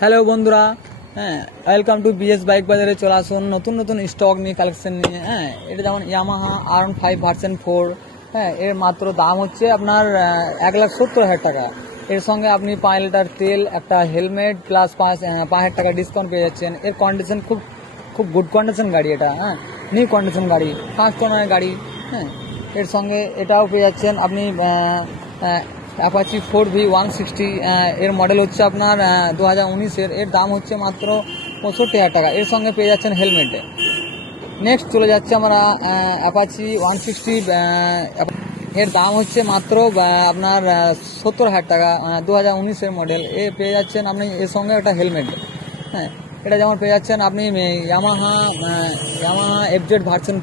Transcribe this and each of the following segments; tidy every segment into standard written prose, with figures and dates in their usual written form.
Hello বন্ধুরা, হ্যাঁ, welcome to BS bike বাজারে। চলে আসুন নতুন নতুন স্টক নিয়ে, কালেকশন নিয়ে। হ্যাঁ, এটা যেমন ইয়ামাহা R15 ভার্সন 4। হ্যাঁ, এর মাত্র দাম হচ্ছে আপনার 1,70,000 টাকা। এর সঙ্গে আপনি 5 লিটার তেল, একটা হেলমেট প্লাস 5,000 টাকা ডিসকাউন্ট পেয়ে যাচ্ছেন। এর কন্ডিশন খুব খুব গুড কন্ডিশন গাড়ি এটা। হ্যাঁ, নিউ কন্ডিশন গাড়ি, ফার্স্ট ওনার গাড়ি। হ্যাঁ, এর সঙ্গে এটাও পেয়ে যাচ্ছেন আপনি অ্যাপাচি 4V160। এর মডেল হচ্ছে আপনার 2019-এর। এর দাম হচ্ছে মাত্র 65,000 টাকা। এর সঙ্গে পেয়ে যাচ্ছেন হেলমেটে। নেক্সট চলে যাচ্ছে আমরা অ্যাপাচি 160। এর দাম হচ্ছে মাত্র আপনার 70,000 টাকা, 2019-এর মডেল। এ পেয়ে যাচ্ছেন আপনি এর সঙ্গে একটা হেলমেট। হ্যাঁ, এটা যেমন পেয়ে যাচ্ছেন আপনি ইয়ামাহা FZ ভার্সন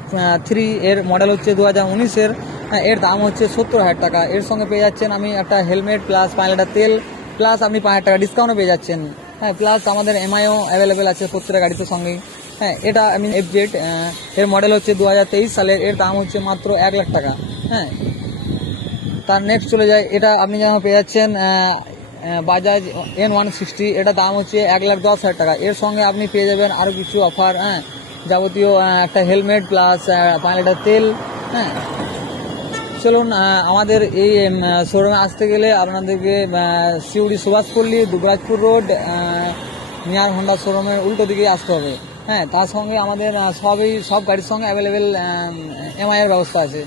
3। এর মডেল হচ্ছে 2019-এর। হ্যাঁ, এর দাম হচ্ছে 70,000 টাকা। এর সঙ্গে পেয়ে যাচ্ছেন আমি একটা হেলমেট প্লাস 5 লিটার তেল প্লাস আপনি 5,000 টাকা ডিসকাউন্টও পেয়ে যাচ্ছেন। হ্যাঁ, প্লাস আমাদের এমআইও অ্যাভেলেবেল আছে প্রত্যেকটা গাড়িতে সঙ্গেই। হ্যাঁ, এটা আমি FZ, এর মডেল হচ্ছে 2023 সালের। এর দাম হচ্ছে মাত্র 1 লাখ টাকা। হ্যাঁ, তার নেক্সট চলে যায়, এটা আপনি যেমন পেয়ে যাচ্ছেন বাজাজ N160। এটা দাম হচ্ছে 1,10,000 টাকা। এর সঙ্গে আপনি পেয়ে যাবেন আরও কিছু অফার। হ্যাঁ, যাবতীয় একটা হেলমেট প্লাস 5 লিটার তেল। হ্যাঁ, চলুন, আমাদের এই শোরুমে আসতে গেলে আপনাদেরকে Suri Subhashpalli, Dubrajpur road, near Honda শোরুমের উল্টো দিকে আসতে হবে। হ্যাঁ, তার সঙ্গে আমাদের সব গাড়ির সঙ্গে অ্যাভেলেবেল এমআইয়ের ব্যবস্থা আছে।